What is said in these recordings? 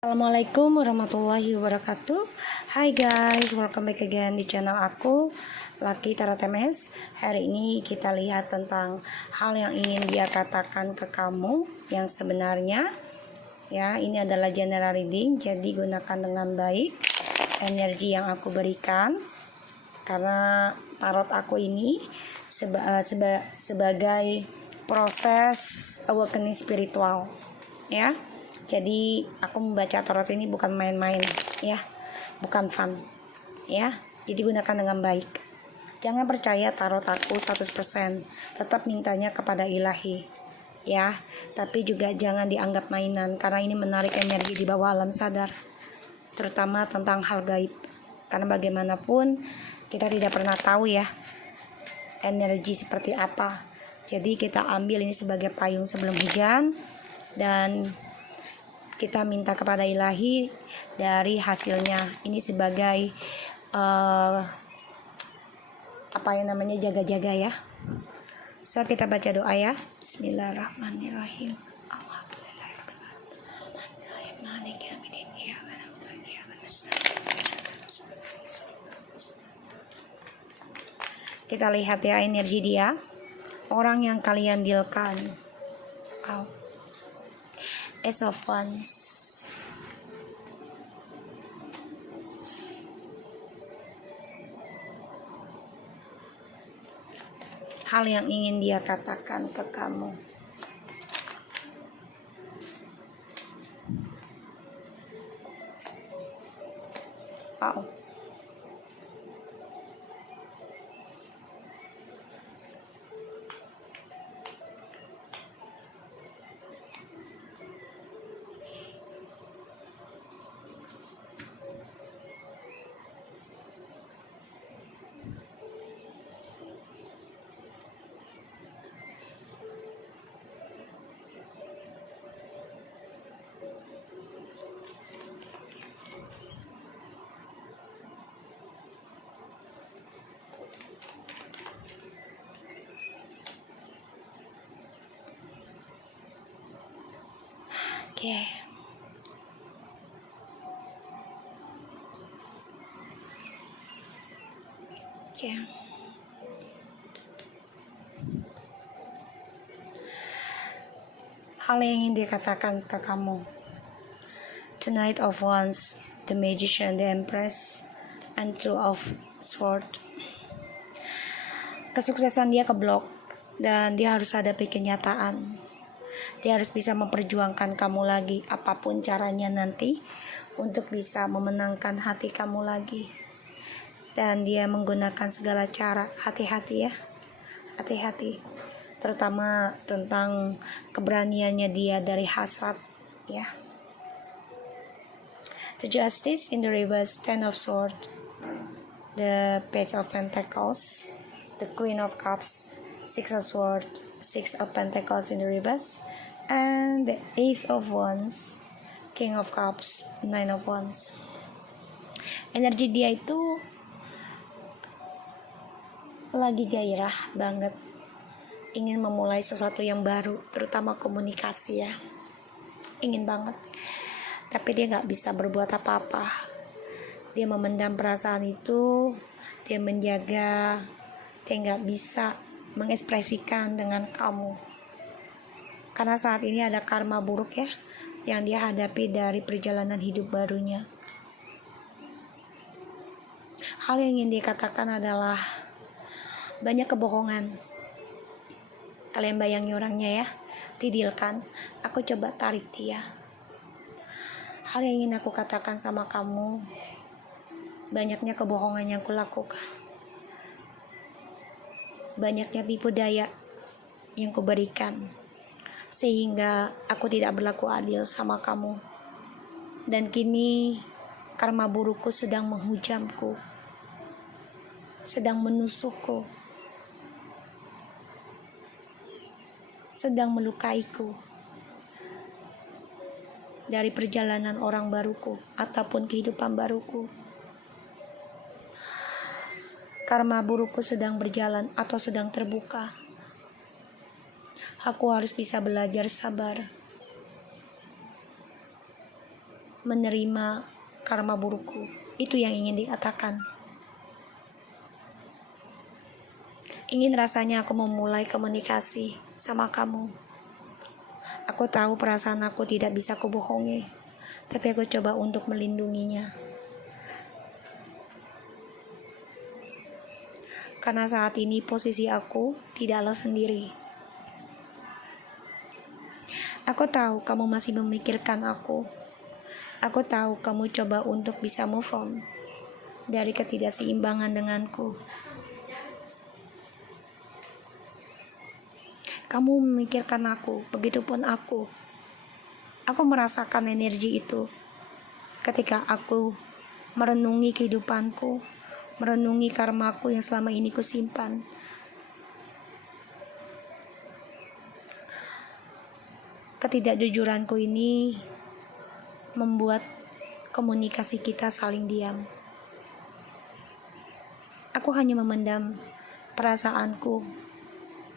Assalamualaikum warahmatullahi wabarakatuh. Hai guys, welcome back again di channel aku, Lucky Tarot MS. Hari ini kita lihat tentang hal yang ingin dia katakan ke kamu yang sebenarnya. Ya, ini adalah general reading, jadi gunakan dengan baik energi yang aku berikan. Karena tarot aku ini sebagai proses awakening spiritual, ya. Jadi aku membaca tarot ini bukan main-main, ya, bukan fun, ya. Jadi gunakan dengan baik. Jangan percaya tarot aku 100%, tetap mintanya kepada ilahi, ya. Tapi juga jangan dianggap mainan, karena ini menarik energi di bawah alam sadar, terutama tentang hal gaib. Karena bagaimanapun kita tidak pernah tahu, ya, energi seperti apa. Jadi kita ambil ini sebagai payung sebelum hujan, dan kita minta kepada ilahi dari hasilnya. Ini sebagai jaga-jaga, ya. So kita baca doa, ya. Bismillahirrahmanirrahim. Kita lihat, ya, energi dia. Orang yang kalian dealkan. Ace of Wands. Hal yang ingin dia katakan ke kamu. Wow. Oke. Hal yang ingin dikatakan ke kamu. Knight of Wands, the Magician, the Empress, and Two of Swords. Kesuksesan dia keblok, dan dia harus hadapi kenyataan. Dia harus bisa memperjuangkan kamu lagi, apapun caranya nanti, untuk bisa memenangkan hati kamu lagi. Dan dia menggunakan segala cara. Hati-hati, ya, hati-hati, terutama tentang keberaniannya dia dari hasrat, ya. The Justice in the reverse, Ten of Swords, the Page of Pentacles, the Queen of Cups, Six of Swords, Six of Pentacles in the reverse, and the Ace of Wands, King of Cups, Nine of Wands. Energi dia itu lagi gairah banget, ingin memulai sesuatu yang baru, terutama komunikasi, ya. Ingin banget, tapi dia gak bisa berbuat apa-apa. Dia memendam perasaan itu, dia menjaga, dia gak bisa mengekspresikan dengan kamu. Karena saat ini ada karma buruk, ya, yang dia hadapi dari perjalanan hidup barunya. Hal yang ingin dikatakan adalah banyak kebohongan. Kalian bayangi orangnya, ya, didilkan. Aku coba tarik dia. Hal yang ingin aku katakan sama kamu, banyaknya kebohongan yang kulakukan, banyaknya tipu daya yang kuberikan, sehingga aku tidak berlaku adil sama kamu. Dan kini karma burukku sedang menghujamku, sedang menusukku, sedang melukaiku dari perjalanan orang baruku ataupun kehidupan baruku. Karma burukku sedang berjalan atau sedang terbuka. Aku harus bisa belajar sabar. menerima karma burukku. Itu yang ingin dikatakan. Ingin rasanya aku memulai komunikasi sama kamu. Aku tahu perasaan aku tidak bisa kubohongi, tapi aku coba untuk melindunginya. Karena saat ini posisi aku tidaklah sendiri. Aku tahu kamu masih memikirkan aku. Aku tahu kamu coba untuk bisa move on dari ketidakseimbangan denganku. Kamu memikirkan aku, begitupun aku. Aku merasakan energi itu ketika aku merenungi kehidupanku, merenungi karmaku yang selama ini kusimpan. Ketidakjujuranku ini membuat komunikasi kita saling diam. Aku hanya memendam perasaanku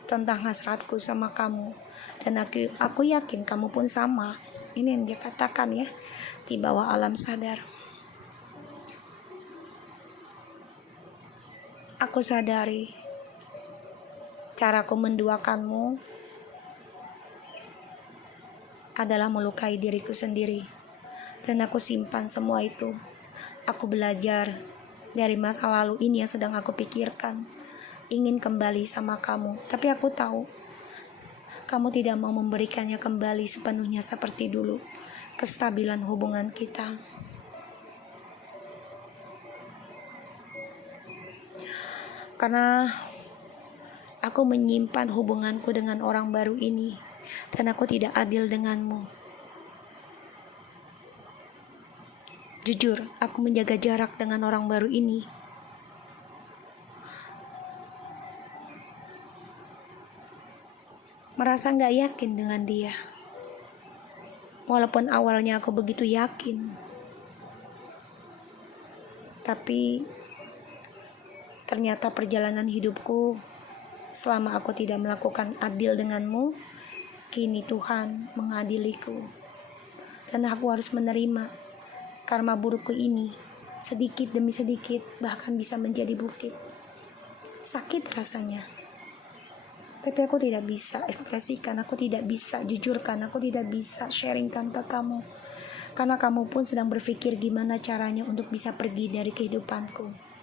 tentang hasratku sama kamu, dan aku yakin kamu pun sama. Ini yang dia katakan ya, di bawah alam sadar. Aku sadari caraku menduakanmu adalah melukai diriku sendiri, dan aku simpan semua itu. Aku belajar dari masa lalu ini yang sedang aku pikirkan, ingin kembali sama kamu, tapi aku tahu kamu tidak mau memberikannya kembali sepenuhnya seperti dulu, kestabilan hubungan kita. Karena aku menyimpan hubunganku dengan orang baru ini, dan aku tidak adil denganmu. Jujur, aku menjaga jarak dengan orang baru ini. Merasa gak yakin dengan dia. Walaupun awalnya aku begitu yakin. Tapi ternyata perjalanan hidupku selama aku tidak melakukan adil denganmu, kini Tuhan mengadiliku. Dan aku harus menerima karma burukku ini, sedikit demi sedikit, bahkan bisa menjadi bukit. Sakit rasanya. Tapi aku tidak bisa ekspresikan, aku tidak bisa jujurkan, aku tidak bisa sharingkan ke kamu. Karena kamu pun sedang berpikir gimana caranya untuk bisa pergi dari kehidupanku.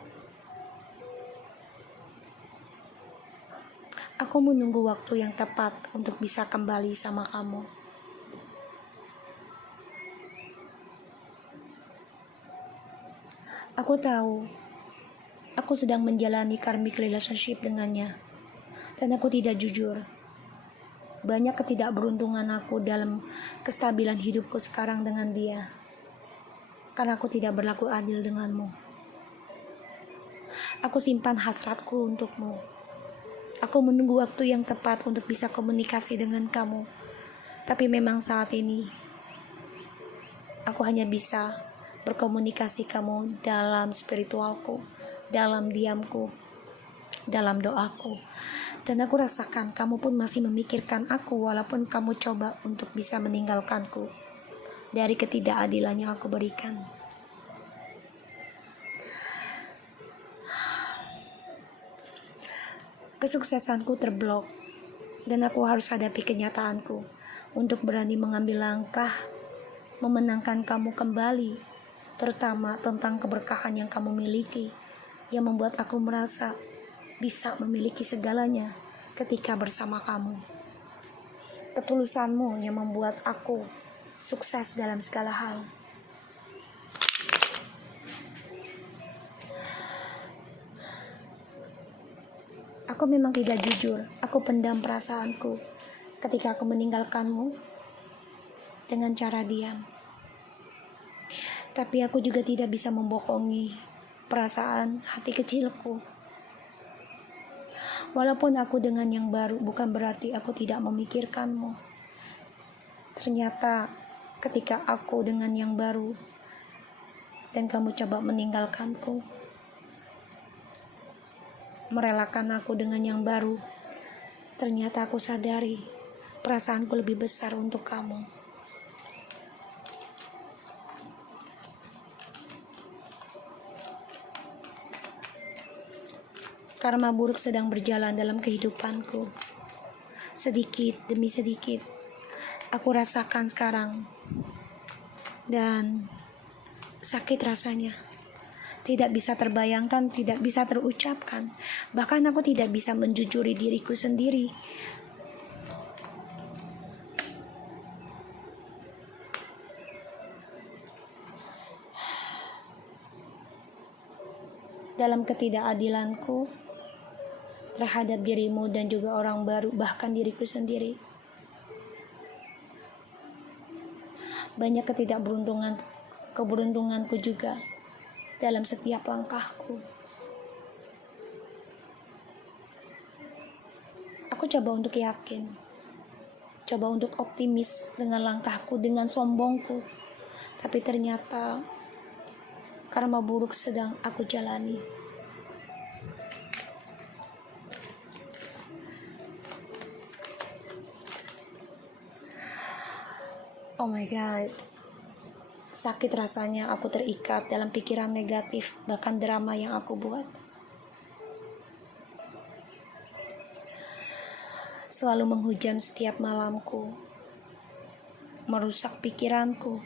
Aku menunggu waktu yang tepat untuk bisa kembali sama kamu. Aku tahu, aku sedang menjalani karmic relationship dengannya, dan aku tidak jujur. Banyak ketidakberuntungan aku dalam kestabilan hidupku sekarang dengan dia, karena aku tidak berlaku adil denganmu. Aku simpan hasratku untukmu. Aku menunggu waktu yang tepat untuk bisa komunikasi dengan kamu. Tapi memang saat ini aku hanya bisa berkomunikasi kamu dalam spiritualku, dalam diamku, dalam doaku. Dan aku rasakan kamu pun masih memikirkan aku, walaupun kamu coba untuk bisa meninggalkanku dari ketidakadilan yang aku berikan. Kesuksesanku terblok, dan aku harus hadapi kenyataanku untuk berani mengambil langkah memenangkan kamu kembali, terutama tentang keberkahan yang kamu miliki, yang membuat aku merasa bisa memiliki segalanya ketika bersama kamu. Ketulusanmu yang membuat aku sukses dalam segala hal. Aku memang tidak jujur, aku pendam perasaanku ketika aku meninggalkanmu dengan cara diam. Tapi aku juga tidak bisa membohongi perasaan hati kecilku. Walaupun aku dengan yang baru, bukan berarti aku tidak memikirkanmu. Ternyata ketika aku dengan yang baru dan kamu coba meninggalkanku, merelakan aku dengan yang baru, ternyata aku sadari perasaanku lebih besar untuk kamu. Karma buruk sedang berjalan dalam kehidupanku. Sedikit demi sedikit aku rasakan sekarang. Dan sakit rasanya. Tidak bisa terbayangkan, tidak bisa terucapkan. Bahkan aku tidak bisa menjujuri diriku sendiri. Dalam ketidakadilanku terhadap dirimu dan juga orang baru, bahkan diriku sendiri. Banyak keberuntunganku juga dalam setiap langkahku. Aku coba untuk yakin, coba untuk optimis dengan langkahku, dengan sombongku. Tapi ternyata karma buruk sedang aku jalani. Oh my God, sakit rasanya aku terikat dalam pikiran negatif, bahkan drama yang aku buat. Selalu menghujam setiap malamku, merusak pikiranku,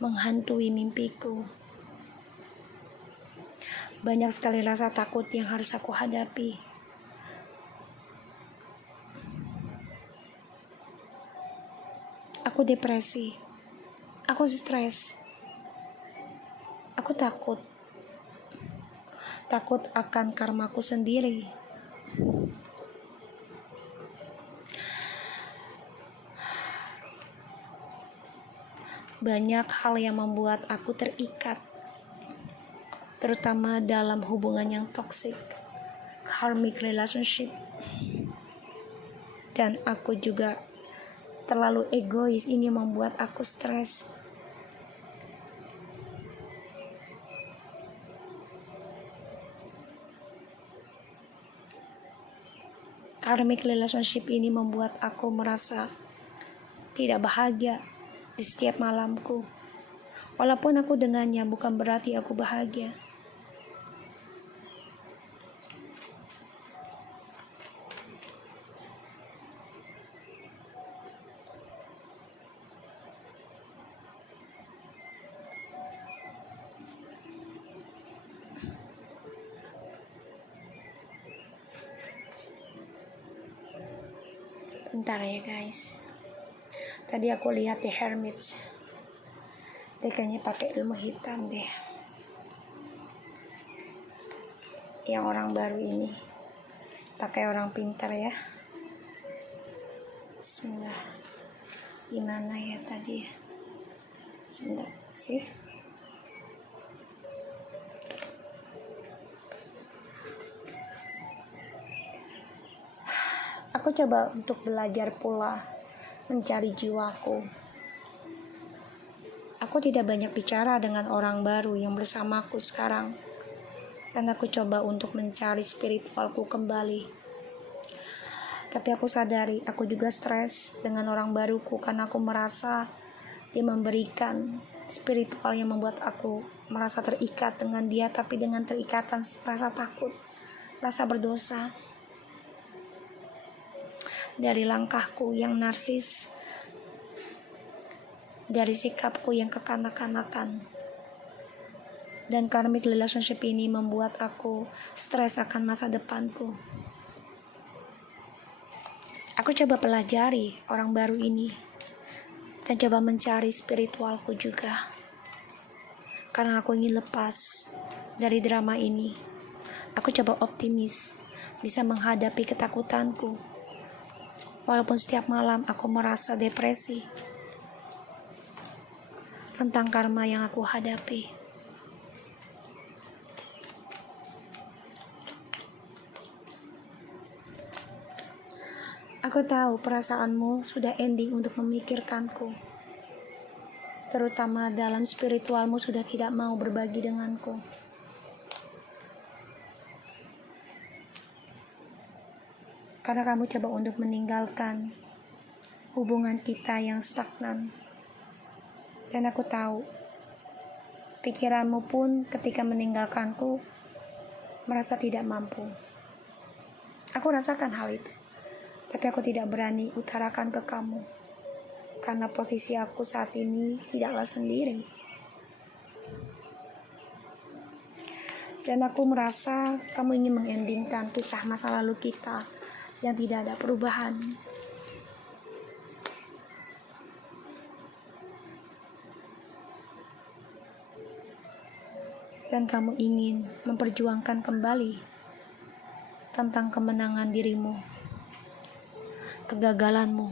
menghantui mimpiku. Banyak sekali rasa takut yang harus aku hadapi. Aku depresi, aku stres, aku takut akan karmaku sendiri. Banyak hal yang membuat aku terikat, terutama dalam hubungan yang toksik, karmic relationship. Dan aku juga terlalu egois, ini membuat aku stres. Karmic relationship ini membuat aku merasa tidak bahagia di setiap malamku. Walaupun aku dengannya, bukan berarti aku bahagia. Bentar ya guys. Tadi aku lihat di Hermits. Dia kayaknya pakai ilmu hitam deh. Yang orang baru ini pakai orang pintar ya. Bismillah. Gimana ya tadi ya? Sebentar sih. Aku coba untuk belajar pula mencari jiwaku. Aku tidak banyak bicara dengan orang baru yang bersamaku sekarang. Dan aku coba untuk mencari spiritualku kembali. Tapi aku sadari aku juga stres dengan orang baruku karena aku merasa dia memberikan spiritual yang membuat aku merasa terikat dengan dia, tapi dengan terikatan rasa takut, rasa berdosa. Dari langkahku yang narsis, dari sikapku yang kekanak-kanakan. Dan karmic relationship ini membuat aku stres akan masa depanku. Aku coba pelajari orang baru ini dan coba mencari spiritualku juga. Karena aku ingin lepas dari drama ini. Aku coba optimis, bisa menghadapi ketakutanku. Walaupun setiap malam aku merasa depresi tentang karma yang aku hadapi. Aku tahu perasaanmu sudah ending untuk memikirkanku. Terutama dalam spiritualmu sudah tidak mau berbagi denganku. Karena kamu coba untuk meninggalkan hubungan kita yang stagnan. Dan aku tahu, pikiranmu pun ketika meninggalkanku merasa tidak mampu. Aku rasakan hal itu. Tapi aku tidak berani utarakan ke kamu. Karena posisi aku saat ini tidaklah sendiri. Dan aku merasa kamu ingin mengendingkan kisah masa lalu kita yang tidak ada perubahan. Dan kamu ingin memperjuangkan kembali tentang kemenangan dirimu, kegagalanmu.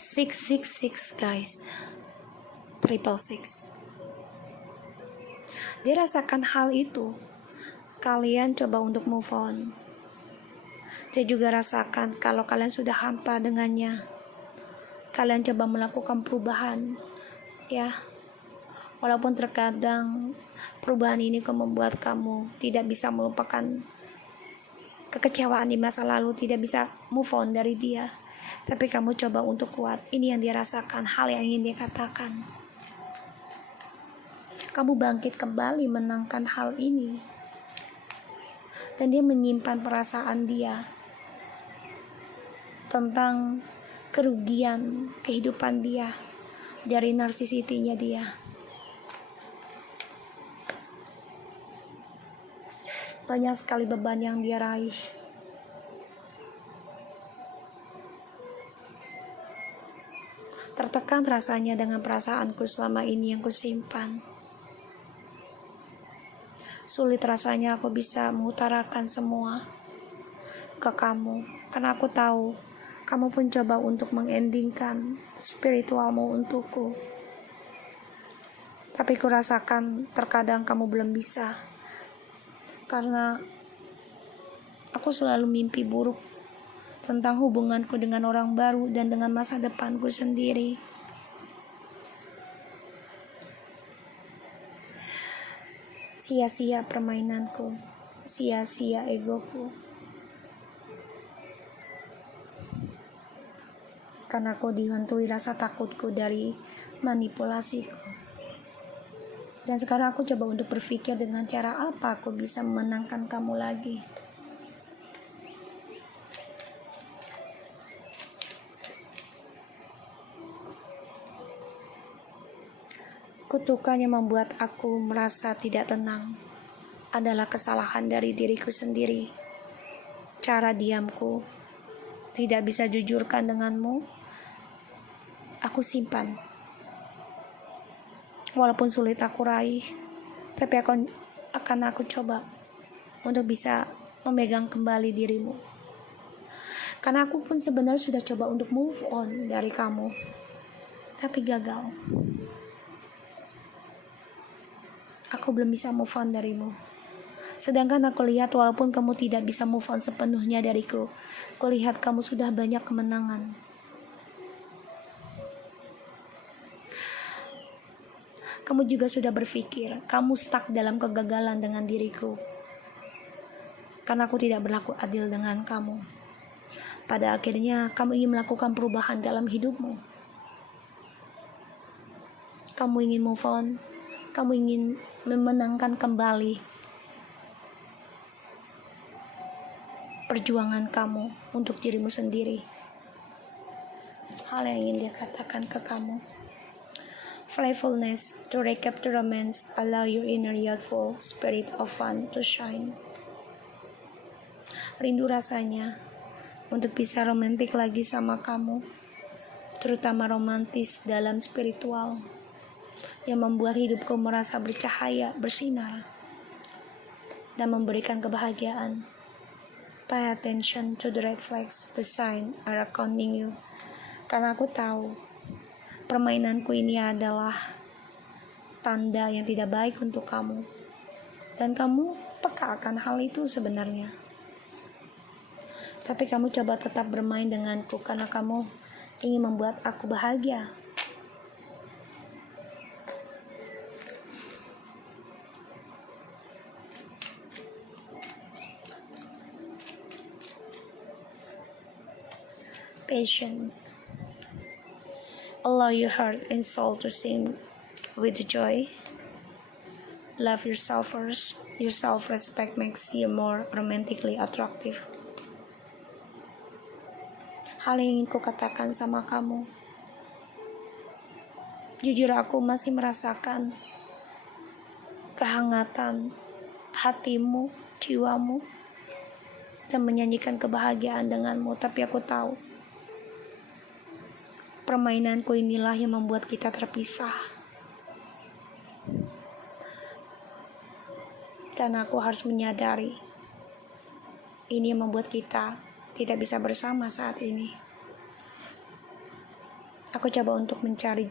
666 guys, 666. Dirasakan hal itu, kalian coba untuk move on. Dia juga rasakan kalau kalian sudah hampa dengannya. Kalian coba melakukan perubahan, ya. Walaupun terkadang perubahan ini membuat kamu tidak bisa melupakan kekecewaan di masa lalu, tidak bisa move on dari dia. Tapi kamu coba untuk kuat. Ini yang dia rasakan, hal yang ingin dia katakan. Kamu bangkit kembali menangkan hal ini. Dan dia menyimpan perasaan dia tentang kerugian kehidupan dia dari narsisitinya dia. Banyak sekali beban yang dia raih. Tertekan rasanya dengan perasaanku selama ini yang kusimpan. Sulit rasanya aku bisa mengutarakan semua ke kamu. Karena aku tahu kamu pun coba untuk mengendingkan spiritualmu untukku. Tapi kurasakan terkadang kamu belum bisa. Karena aku selalu mimpi buruk tentang hubunganku dengan orang baru dan dengan masa depanku sendiri. Sia-sia permainanku, sia-sia egoku. Karena aku dihantui rasa takutku dari manipulasiku. Dan sekarang aku coba untuk berpikir dengan cara apa aku bisa memenangkan kamu lagi. Kutukan yang membuat aku merasa tidak tenang adalah kesalahan dari diriku sendiri. Cara diamku, tidak bisa jujurkan denganmu, aku simpan. Walaupun sulit aku raih, tapi akan aku coba untuk bisa memegang kembali dirimu. Karena aku pun sebenarnya sudah coba untuk move on dari kamu, tapi gagal. Aku belum bisa move on darimu. Sedangkan aku lihat walaupun kamu tidak bisa move on sepenuhnya dariku, aku lihat kamu sudah banyak kemenangan. Kamu juga sudah berpikir, kamu stuck dalam kegagalan dengan diriku. Karena aku tidak berlaku adil dengan kamu. Pada akhirnya, kamu ingin melakukan perubahan dalam hidupmu. Kamu ingin move on, kamu ingin memenangkan kembali perjuangan kamu untuk dirimu sendiri. Hal yang ingin dia katakan ke kamu. Playfulness to recapture romance, allow your inner youthful spirit of fun to shine. Rindu rasanya untuk bisa romantis lagi sama kamu, terutama romantis dalam spiritual yang membuat hidupku merasa bercahaya, bersinar, dan memberikan kebahagiaan. Pay attention to the red flags, the sign are accompanying you. Karena aku tahu permainanku ini adalah tanda yang tidak baik untuk kamu. Dan kamu peka akan hal itu sebenarnya. Tapi kamu coba tetap bermain denganku karena kamu ingin membuat aku bahagia. Patience. Allow your heart and soul to sing with joy. Love yourself first. Your self-respect makes you more romantically attractive. Hal yang ingin ku katakan sama kamu. Jujur aku masih merasakan kehangatan hatimu, jiwamu, dan menyanyikan kebahagiaan denganmu. Tapi aku tahu permainanku inilah yang membuat kita terpisah. Karena aku harus menyadari ini yang membuat kita tidak bisa bersama saat ini. Aku coba untuk mencari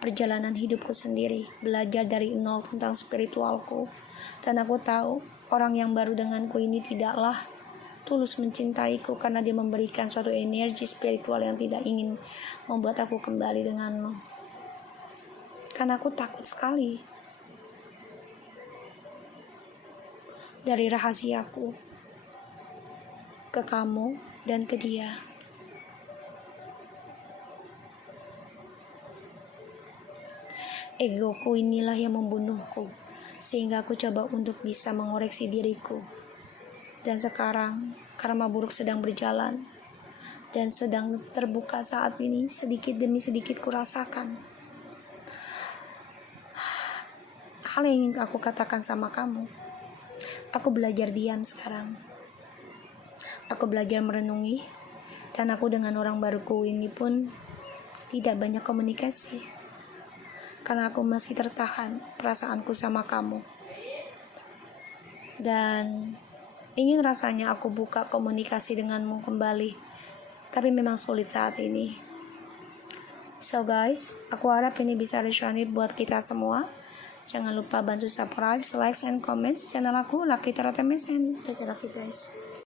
perjalanan hidupku sendiri, belajar dari nol tentang spiritualku. Dan aku tahu orang yang baru denganku ini tidaklah tulus mencintaiku, karena dia memberikan suatu energi spiritual yang tidak ingin membuat aku kembali denganmu. Karena aku takut sekali dari rahasiaku ke kamu dan ke dia. Egoku inilah yang membunuhku, sehingga aku coba untuk bisa mengoreksi diriku. Dan sekarang karma buruk sedang berjalan dan sedang terbuka saat ini, sedikit demi sedikit kurasakan. Hal yang ingin aku katakan sama kamu, aku belajar diam sekarang. Aku belajar merenungi, dan aku dengan orang baruku ini pun tidak banyak komunikasi, karena aku masih tertahan perasaanku sama kamu. Dan ingin rasanya aku buka komunikasi denganmu kembali, tapi memang sulit saat ini. So guys, aku harap ini bisa resonate buat kita semua. Jangan lupa bantu subscribe, like, and comment channel aku, Lucky Tarot MSN. Take care of you guys.